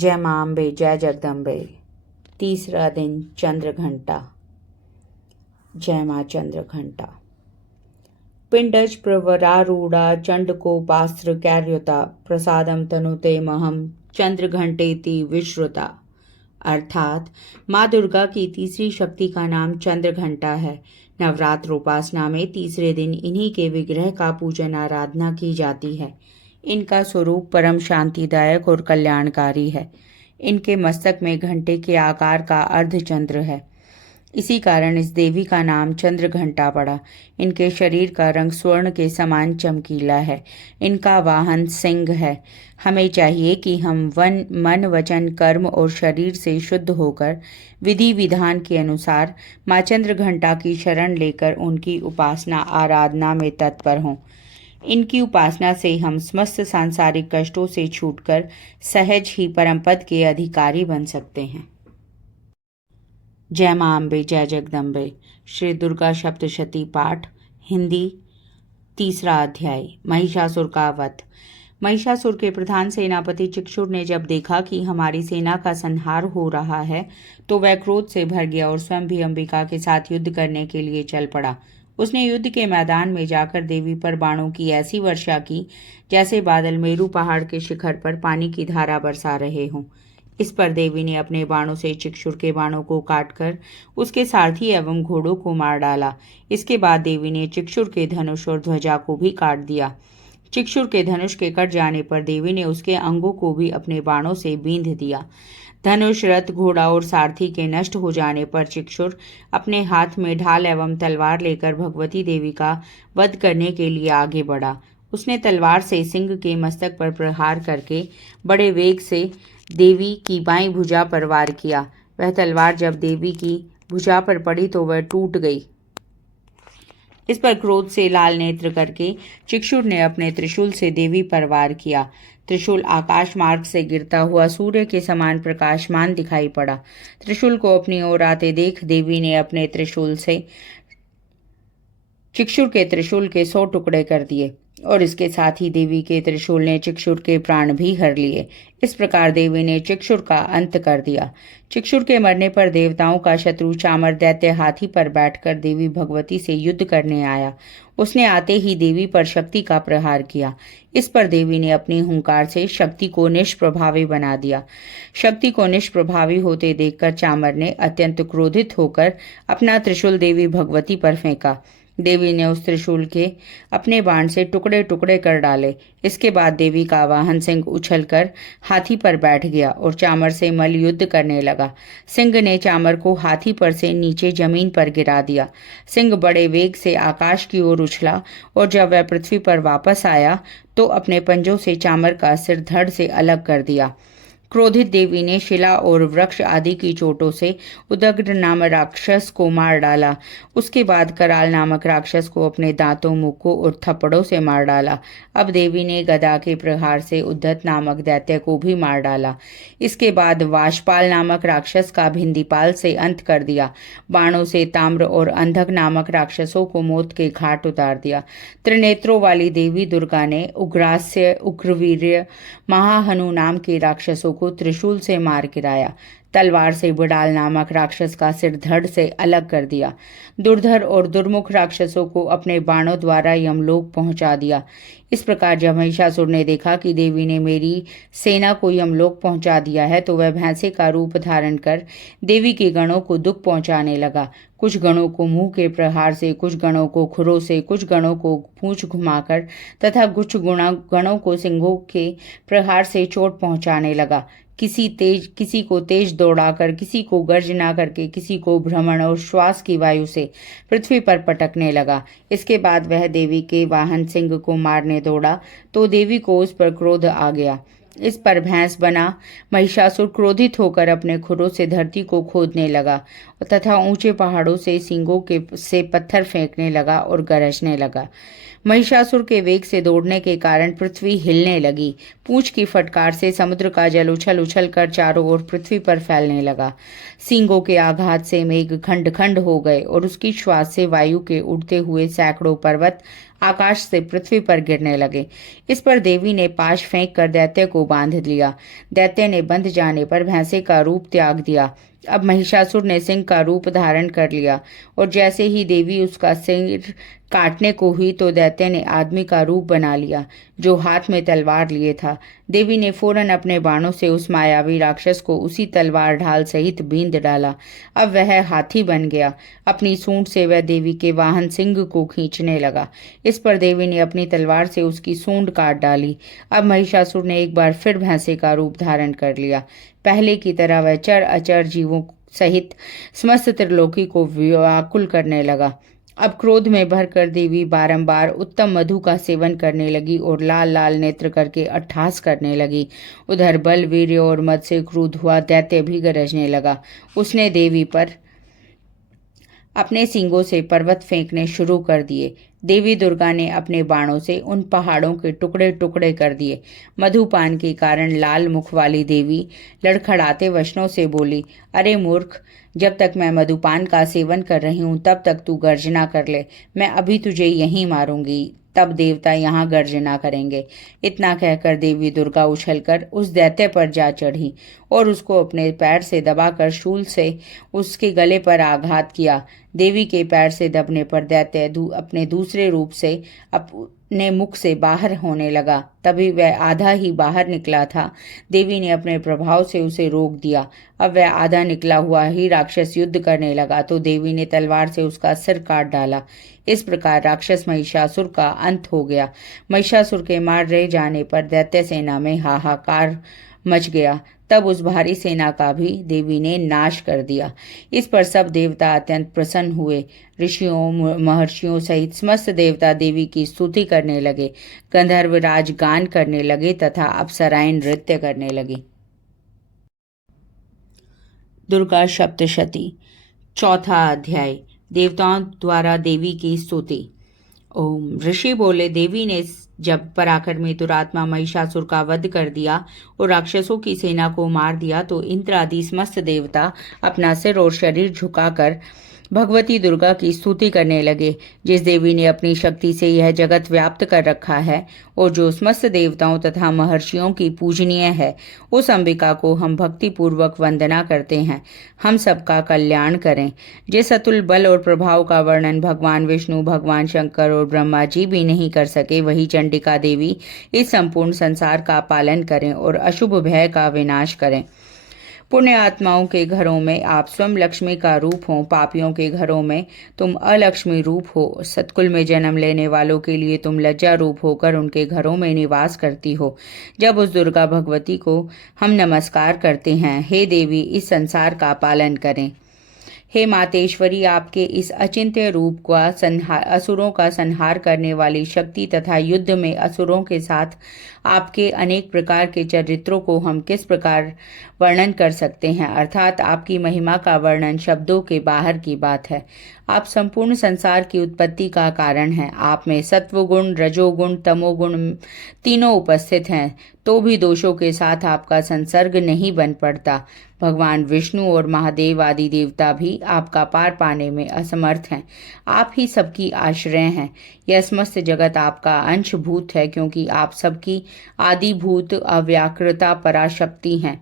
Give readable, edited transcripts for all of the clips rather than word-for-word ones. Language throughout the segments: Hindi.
जय मां अम्बे, जय जगदम्बे। तीसरा दिन चंद्रघंटा। जय मां चंद्रघंटा। पिंडज प्रवरारूढ़ा चंडकोपास्त्र कैर्युता प्रसादम तनुते महम चंद्रघंटेति विश्रुता। अर्थात माँ दुर्गा की तीसरी शक्ति का नाम चंद्रघंटा है। नवरात्र उपासना में तीसरे दिन इन्हीं के विग्रह का पूजन आराधना की जाती है। इनका स्वरूप परम शांतिदायक और कल्याणकारी है। इनके मस्तक में घंटे के आकार का अर्धचंद्र है, इसी कारण इस देवी का नाम चंद्रघंटा पड़ा। इनके शरीर का रंग स्वर्ण के समान चमकीला है। इनका वाहन सिंह है। हमें चाहिए कि हम मन वचन कर्म और शरीर से शुद्ध होकर विधि विधान के अनुसार माँ चंद्रघंटा की शरण लेकर उनकी उपासना आराधना में तत्पर हों। इनकी उपासना से हम समस्त सांसारिक कष्टों से छूटकर सहज ही परमपद के अधिकारी बन सकते हैं। जय मां अम्बे, जय जगदम्बे। श्री दुर्गा सप्तशती पाठ, हिंदी। तीसरा अध्याय, महिषासुर का वध। महिषासुर के प्रधान सेनापति चिक्षुर ने जब देखा कि हमारी सेना का संहार हो रहा है तो वह क्रोध से भर गया और स्वयं भी अंबिका के साथ युद्ध करने के लिए चल पड़ा। उसने युद्ध के मैदान में जाकर देवी पर बाणों की ऐसी वर्षा की जैसे बादल मेरू पहाड़ के शिखर पर पानी की धारा बरसा रहे हों। इस पर देवी ने अपने बाणों से चिक्षुर के बाणों को काटकर उसके सारथी एवं घोड़ों को मार डाला। इसके बाद देवी ने चिक्षुर के धनुष और ध्वजा को भी काट दिया। चिक्षुर के धनुष के कट जाने पर देवी ने उसके अंगों को भी अपने बाणों से बींध दिया। धनुष, रथ, घोड़ा और सारथी के नष्ट हो जाने पर चिक्षुर अपने हाथ में ढाल एवं तलवार लेकर भगवती देवी का वध करने के लिए आगे बढ़ा। उसने तलवार से सिंह के मस्तक पर प्रहार करके बड़े वेग से देवी की बाईं भुजा पर वार किया। वह तलवार जब देवी की भुजा पर पड़ी तो वह टूट गई। इस पर क्रोध से लाल नेत्र करके चिक्षुर ने अपने त्रिशूल से देवी पर वार किया। त्रिशूल आकाश मार्ग से गिरता हुआ सूर्य के समान प्रकाशमान दिखाई पड़ा। त्रिशूल को अपनी ओर आते देख देवी ने अपने त्रिशूल से चिक्षुर के त्रिशूल के 100 टुकड़े कर दिए और इसके साथ ही देवी के त्रिशूल ने चिक्षुर के प्राण भी हर लिए। इस प्रकार देवी ने चिक्षुर का अंत कर दिया। चिक्षुर के मरने पर देवताओं का शत्रु चामर दैत्य हाथी पर बैठकर देवी भगवती से युद्ध करने आया। उसने आते ही देवी पर शक्ति का प्रहार किया। इस पर देवी ने अपनी हुंकार से शक्ति को निष्प्रभावी बना दिया। शक्ति को निष्प्रभावी होते देखकर चामर ने अत्यंत क्रोधित होकर अपना त्रिशूल देवी भगवती पर फेंका। देवी ने उस त्रिशूल के अपने बाण से टुकड़े टुकड़े कर डाले। इसके बाद देवी का वाहन सिंह उछलकर हाथी पर बैठ गया और चामर से मल्ल युद्ध करने लगा। सिंह ने चामर को हाथी पर से नीचे जमीन पर गिरा दिया। सिंह बड़े वेग से आकाश की ओर उछला और जब वह पृथ्वी पर वापस आया तो अपने पंजों से चामर का सिर धड़ से अलग कर दिया। क्रोधित देवी ने शिला और वृक्ष आदि की चोटों से उदग्र नाम राक्षस को मार डाला। उसके बाद कराल नामक राक्षस को अपने दांतों, मुक्कों और थप्पड़ों से मार डाला। अब देवी ने गदा के प्रहार से उद्धत नामक दैत्य को भी मार डाला। इसके बाद वाशपाल नामक राक्षस का भिंदीपाल से अंत कर दिया। बाणों से ताम्र और अंधक नामक राक्षसों को मौत के घाट उतार दिया। त्रिनेत्रों वाली देवी दुर्गा ने उग्रास्य, उग्रवीर्य, महाहनु नाम के राक्षसों को त्रिशूल से मार गिराया। तलवार से बिडाल नामक राक्षस का सिर धड़ से अलग कर दिया। दुर्धर और दुर्मुख राक्षसों को अपने बाणों द्वारा यमलोक पहुंचा दिया। इस प्रकार जब महिषासुर ने देखा कि देवी ने मेरी सेना को यमलोक पहुंचा दिया है तो वह भैंसे का रूप धारण कर देवी के गणों को दुख पहुंचाने लगा। कुछ गणों को मुंह के प्रहार से, कुछ गणों को खुरों से, कुछ गणों को पूंछ घुमाकर तथा कुछ गणों को सिंगों के प्रहार से चोट पहुंचाने लगा। किसी को तेज दौड़ाकर, किसी को गर्जना करके, किसी को भ्रमण और श्वास की वायु से पृथ्वी पर पटकने लगा। इसके बाद वह देवी के वाहन सिंह को मारने दौड़ा तो देवी को उस पर क्रोध आ गया। इस पर भैंस बना महिषासुर क्रोधित होकर अपने खुरों से धरती को खोदने लगा तथा ऊंचे पहाड़ों से सींगों से पत्थर फेंकने लगा और गरजने लगा। महिषासुर के वेग से दौड़ने के कारण पृथ्वी हिलने लगी। पूंछ की फटकार से समुद्र का जल उछल उछल कर चारों ओर पृथ्वी पर फैलने लगा। सींगों के आघात से मेघ खंड खंड हो गए और उसकी श्वास से वायु के उड़ते हुए सैकड़ों पर्वत आकाश से पृथ्वी पर गिरने लगे। इस पर देवी ने पाश फेंक कर दैत्य को बांध लिया। दैत्य ने बंध जाने पर भैंसे का रूप त्याग दिया। अब महिषासुर ने सिंह का रूप धारण कर लिया और जैसे ही देवी उसका सिर काटने को हुई तो दैत्य ने आदमी का रूप बना लिया जो हाथ में तलवार लिए था। देवी ने फौरन अपने बाणों से उस मायावी राक्षस को उसी तलवार ढाल सहित बींध डाला। अब वह हाथी बन गया। अपनी सूंड से वह देवी के वाहन सिंह को खींचने लगा। इस पर देवी ने अपनी तलवार से उसकी सूंड काट डाली। अब महिषासुर ने एक बार फिर भैंसे का रूप धारण कर लिया। पहले की तरह वह चर अचर जीवों सहित समस्त त्रिलोकी को व्याकुल करने लगा। अब क्रोध में भरकर देवी बारंबार उत्तम मधु का सेवन करने लगी और लाल लाल नेत्र करके अट्टहास करने लगी। उधर बल, वीर्य और मद से क्रुद्ध हुआ दैत्य भी गरजने लगा। उसने देवी पर अपने सींगों से पर्वत फेंकने शुरू कर दिए। देवी दुर्गा ने अपने बाणों से उन पहाड़ों के टुकड़े टुकड़े कर दिए। मधुपान के कारण लाल मुख वाली देवी लड़खड़ाते वचनों से बोली, अरे मूर्ख, जब तक मैं मधुपान का सेवन कर रही हूँ तब तक तू गर्जना कर ले। मैं अभी तुझे यहीं मारूंगी, तब देवता यहाँ गर्जना करेंगे। इतना कहकर देवी दुर्गा उछलकर उस दैत्य पर जा चढ़ी और उसको अपने पैर से दबाकर शूल से उसके गले पर आघात किया। देवी के पैर से दबने पर दैत्य अपने दूसरे रूप से अपने मुख से बाहर होने लगा। तभी वह आधा ही बाहर निकला था। देवी ने अपने प्रभाव से उसे रोक दिया। अब वह आधा निकला हुआ ही राक्षस युद्ध करने लगा तो देवी ने तलवार से उसका सिर काट डाला। इस प्रकार राक्षस महिषासुर का अंत हो गया। महिषासुर के मार रह जाने पर दैत्य सेना में हाहाकार मच गया। तब उस भारी सेना का भी देवी ने नाश कर दिया। इस पर सब देवता अत्यंत प्रसन्न हुए। ऋषियों, महर्षियों सहित समस्त देवता देवी की स्तुति करने लगे। गंधर्वराज गान करने लगे तथा अप्सराएं नृत्य करने लगी। दुर्गा सप्तशती, चौथा अध्याय। देवताओं द्वारा देवी की स्तुति। ओम। ऋषि बोले, देवी ने जब पराक्रमी दुरात्मा महिषासुर का वध कर दिया और राक्षसों की सेना को मार दिया तो इंद्र आदि समस्त देवता अपना सिर और शरीर झुकाकर भगवती दुर्गा की स्तुति करने लगे। जिस देवी ने अपनी शक्ति से यह जगत व्याप्त कर रखा है और जो समस्त देवताओं तथा महर्षियों की पूजनीय है, उस अंबिका को हम भक्ति पूर्वक वंदना करते हैं। हम सबका कल्याण करें। जिस अतुल बल और प्रभाव का वर्णन भगवान विष्णु, भगवान शंकर और ब्रह्मा जी भी नहीं कर सके, वही चंडिका देवी इस संपूर्ण संसार का पालन करें और अशुभ भय का विनाश करें। पुण्य आत्माओं के घरों में आप स्वयं लक्ष्मी का रूप हो, पापियों के घरों में तुम अलक्ष्मी रूप हो। सतकुल में जन्म लेने वालों के लिए तुम लज्जा रूप होकर उनके घरों में निवास करती हो। जब उस दुर्गा भगवती को हम नमस्कार करते हैं, हे देवी, इस संसार का पालन करें। हे मातेश्वरी, आपके इस अचिंत्य रूप का असुरों का संहार करने वाली शक्ति तथा युद्ध में असुरों के साथ आपके अनेक प्रकार के चरित्रों को हम किस प्रकार वर्णन कर सकते हैं, अर्थात आपकी महिमा का वर्णन शब्दों के बाहर की बात है। आप संपूर्ण संसार की उत्पत्ति का कारण हैं। आप में सत्वगुण, रजोगुण, तमोगुण तीनों उपस्थित हैं, तो भी दोषों के साथ आपका संसर्ग नहीं बन पड़ता। भगवान विष्णु और महादेव आदि देवता भी आपका पार पाने में असमर्थ हैं। आप ही सबकी आश्रय हैं। यह समस्त जगत आपका अंशभूत है, क्योंकि आप सबकी आदिभूत अव्याकृता पराशक्ति हैं।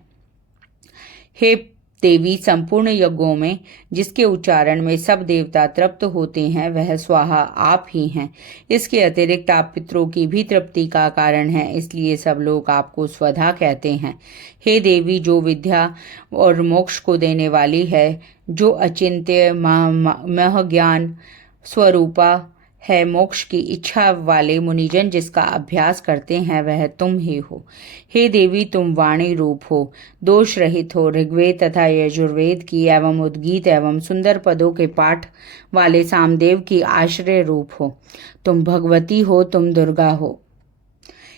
हे देवी, संपूर्ण यज्ञों में जिसके उच्चारण में सब देवता तृप्त होते हैं, वह स्वाहा आप ही हैं। इसके अतिरिक्त आप पितरों की भी तृप्ति का कारण हैं, इसलिए सब लोग आपको स्वधा कहते हैं। हे देवी, जो विद्या और मोक्ष को देने वाली है, जो अचिंत्य महज्ञान स्वरूपा है, मोक्ष की इच्छा वाले मुनिजन जिसका अभ्यास करते हैं, वह तुम ही हो। हे देवी, तुम वाणी रूप हो, दोष रहित हो, ऋग्वेद तथा यजुर्वेद की एवं उद्गीत एवं सुंदर पदों के पाठ वाले सामदेव की आश्रय रूप हो। तुम भगवती हो, तुम दुर्गा हो।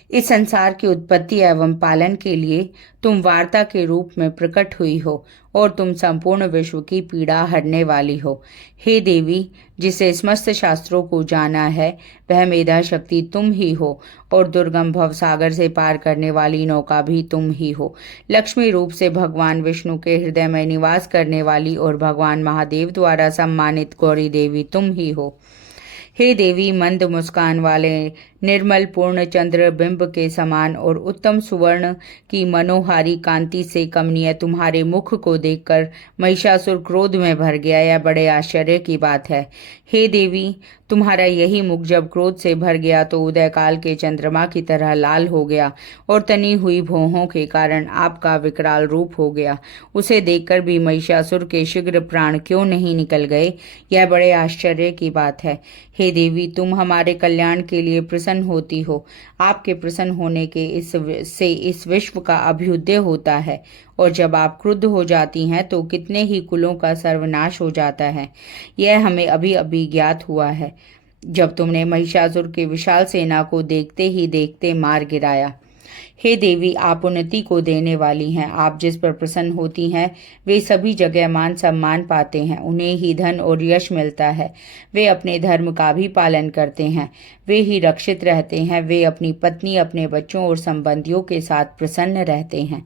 इस संसार की उत्पत्ति एवं पालन के लिए तुम वार्ता के रूप में प्रकट हुई हो और तुम संपूर्ण विश्व की पीड़ा हरने वाली हो। हे देवी, जिसे समस्त शास्त्रों को जाना है, वह मेधा शक्ति तुम ही हो और दुर्गम भवसागर से पार करने वाली नौका भी तुम ही हो। लक्ष्मी रूप से भगवान विष्णु के हृदय में निवास करने वाली और भगवान महादेव द्वारा सम्मानित गौरी देवी तुम ही हो। हे देवी, मंद मुस्कान वाले निर्मल पूर्ण चंद्र बिंब के समान और उत्तम सुवर्ण की मनोहारी कांति से कमनीय तुम्हारे मुख को देखकर महिषासुर क्रोध में भर गया। यह बड़े आश्चर्य की बात है। हे देवी, तुम्हारा यही मुख जब क्रोध से भर गया तो उदय काल के चंद्रमा की तरह लाल हो गया और तनी हुई भौहों के कारण आपका विकराल रूप हो गया। उसे देखकर भी महिषासुर के शीघ्र प्राण क्यों नहीं निकल गए, यह बड़े आश्चर्य की बात है। हे देवी, तुम हमारे कल्याण के लिए प्रसन्न होती हो। आपके प्रसन्न होने के इस विश्व का अभ्युदय होता है, और जब आप क्रुद्ध हो जाती हैं तो कितने ही कुलों का सर्वनाश हो जाता है। यह हमें अभी अभी ज्ञात हुआ है, जब तुमने महिषासुर की विशाल सेना को देखते ही देखते मार गिराया। हे देवी, आप उन्नति को देने वाली हैं। आप जिस पर प्रसन्न होती हैं वे सभी जगह मान सम्मान पाते हैं, उन्हें ही धन और यश मिलता है। वे अपने धर्म का भी पालन करते हैं, वे ही रक्षित रहते हैं। वे अपनी पत्नी, अपने बच्चों और संबंधियों के साथ प्रसन्न रहते हैं।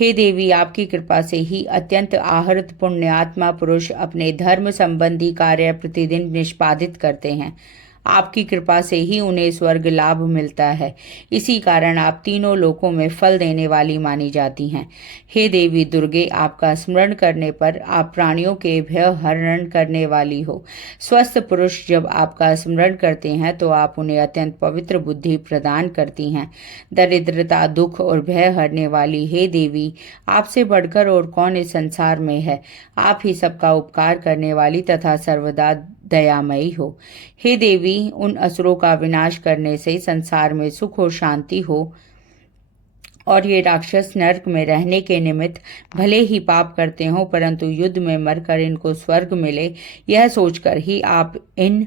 हे देवी, आपकी कृपा से ही अत्यंत आहृत पुण्यात्मा पुरुष अपने धर्म संबंधी कार्य प्रतिदिन निष्पादित करते हैं। आपकी कृपा से ही उन्हें स्वर्ग लाभ मिलता है। इसी कारण आप तीनों लोकों में फल देने वाली मानी जाती हैं। हे देवी दुर्गे, आपका स्मरण करने पर आप प्राणियों के भय हरण करने वाली हो। स्वस्थ पुरुष जब आपका स्मरण करते हैं तो आप उन्हें अत्यंत पवित्र बुद्धि प्रदान करती हैं। दरिद्रता, दुख और भय हरने वाली हे देवी, आपसे बढ़कर और कौन इस संसार में है। आप ही सबका उपकार करने वाली तथा सर्वदा दयामयी हो। हे देवी, उन असुरों का विनाश करने से संसार में सुख और शांति हो, और ये राक्षस नरक में रहने के निमित्त भले ही पाप करते हों परंतु युद्ध में मरकर इनको स्वर्ग मिले, यह सोचकर ही आप इन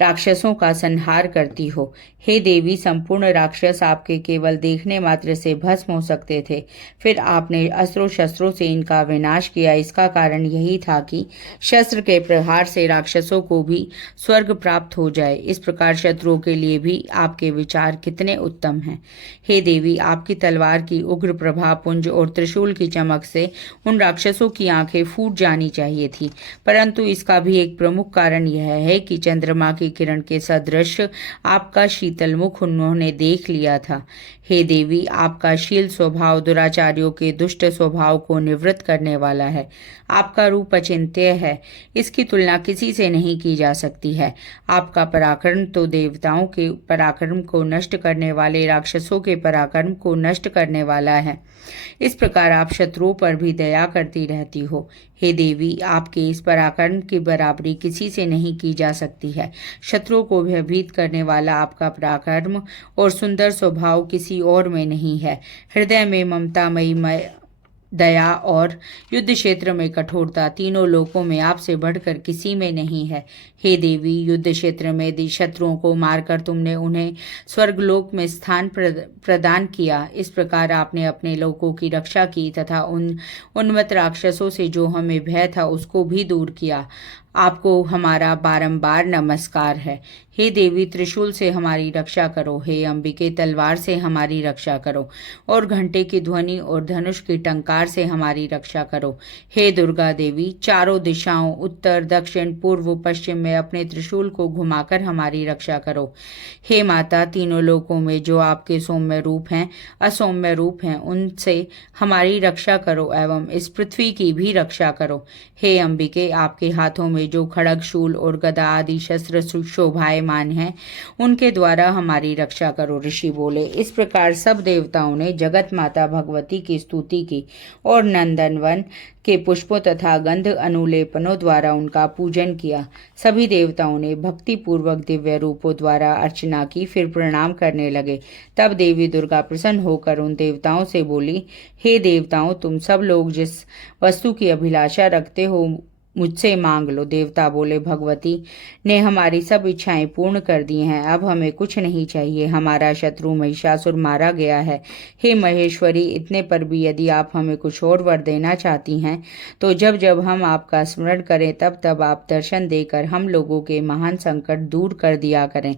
राक्षसों का संहार करती हो। हे देवी, संपूर्ण राक्षस आपके केवल देखने मात्र से भस्म हो सकते थे, फिर आपने अस्त्रों शस्त्रों से इनका विनाश किया। इसका कारण यही था कि शस्त्र के प्रहार से राक्षसों को भी स्वर्ग प्राप्त हो जाए। इस प्रकार शत्रुओं के लिए भी आपके विचार कितने उत्तम हैं। हे देवी, आपकी तलवार की उग्र प्रभा पुंज और त्रिशूल की चमक से उन राक्षसों की आंखें फूट जानी चाहिए थी, परंतु इसका भी एक प्रमुख कारण यह है कि चंद्रमा की किरण के सदृश आपका शीतल मुख उन्होंने देख लिया था। हे देवी, आपका शील स्वभाव दुराचारियों के दुष्ट स्वभाव को निवृत्त करने वाला है। आपका रूप अचिंत्य है, इसकी तुलना किसी से नहीं की जा सकती है। आपका पराक्रम तो देवताओं के पराक्रम को नष्ट करने वाले राक्षसों के पराक्रम को नष्ट करने वाला है। इस प्रकार आप शत्रुओं पर भी दया करती रहती हो। हे देवी, आपके इस पराक्रम की बराबरी किसी से नहीं की जा सकती है। शत्रुओं को भयभीत करने वाला आपका पराक्रम और सुंदर स्वभाव किसी और में नहीं है। हृदय में ममतामयी दया और युद्ध क्षेत्र में कठोरता तीनों लोकों में आपसे बढ़कर किसी में नहीं है। हे देवी, युद्ध क्षेत्र में शत्रुओं को मारकर तुमने उन्हें स्वर्गलोक में स्थान प्रदान किया। इस प्रकार आपने अपने लोकों की रक्षा की तथा उन उन्मत्त राक्षसों से जो हमें भय था उसको भी दूर किया। आपको हमारा बारंबार नमस्कार है। हे देवी, त्रिशूल से हमारी रक्षा करो। हे अंबिके, तलवार से हमारी रक्षा करो और घंटे की ध्वनि और धनुष की टंकार से हमारी रक्षा करो। हे दुर्गा देवी, चारों दिशाओं उत्तर दक्षिण पूर्व पश्चिम में अपने त्रिशूल को घुमाकर हमारी रक्षा करो। हे माता, तीनों लोकों में जो आपके सौम्य रूप हैं, असौम्य रूप हैं, उनसे हमारी रक्षा करो एवं इस पृथ्वी की भी रक्षा करो। हे अंबिके, आपके हाथों में जो खड़ग, शूल और गदा आदि शस्त्र शोभायमान हैं, उनके द्वारा हमारी रक्षा करो। ऋषि बोले। इस प्रकार सब देवताओं ने जगत माता भगवती की स्तुति की और नंदनवन के पुष्पों तथा गंध अनुलेपनों द्वारा उनका पूजन किया। सभी देवताओं ने भक्ति पूर्वक दिव्य रूपों द्वारा अर्चना की, फिर प्रणाम करने लगे। तब देवी दुर्गा प्रसन्न होकर उन देवताओं से बोली, हे देवताओं, तुम सब लोग जिस वस्तु की अभिलाषा रखते हो मुझसे मांग लो। देवता बोले, भगवती ने हमारी सब इच्छाएं पूर्ण कर दी हैं, अब हमें कुछ नहीं चाहिए। हमारा शत्रु महिषासुर मारा गया है। हे महेश्वरी, इतने पर भी यदि आप हमें कुछ और वर देना चाहती हैं तो जब जब हम आपका स्मरण करें तब तब आप दर्शन देकर हम लोगों के महान संकट दूर कर दिया करें।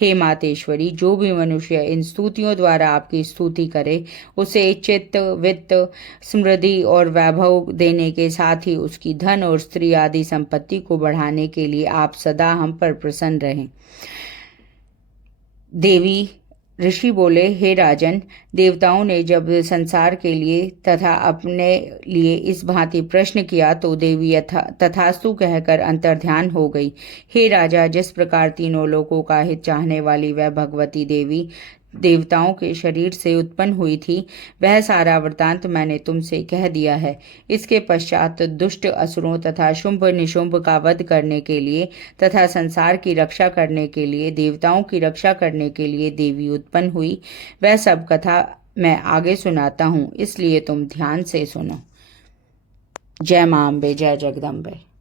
हे मातेश्वरी, जो भी मनुष्य इन स्तुतियों द्वारा आपकी स्तुति करे उसे चित्त, वित्त, समृद्धि और वैभव देने के साथ ही उसकी धन और स्त्री पुत्री आदि संपत्ति को बढ़ाने के लिए आप सदा हम पर प्रसन्न रहें। देवी ऋषि बोले, हे राजन, देवताओं ने जब संसार के लिए तथा अपने लिए इस भांति प्रश्न किया तो देवी तथास्तु कहकर अंतर्ध्यान हो गई। हे राजा, जिस प्रकार तीनों लोकों का हित चाहने वाली वह भगवती देवी देवताओं के शरीर से उत्पन्न हुई थी, वह सारा वृतांत मैंने तुमसे कह दिया है। इसके पश्चात दुष्ट असुरों तथा शुंभ निशुंभ का वध करने के लिए तथा संसार की रक्षा करने के लिए, देवताओं की रक्षा करने के लिए देवी उत्पन्न हुई। वह सब कथा मैं आगे सुनाता हूँ, इसलिए तुम ध्यान से सुनो। जय मां अम्बे, जय जगदम्बे।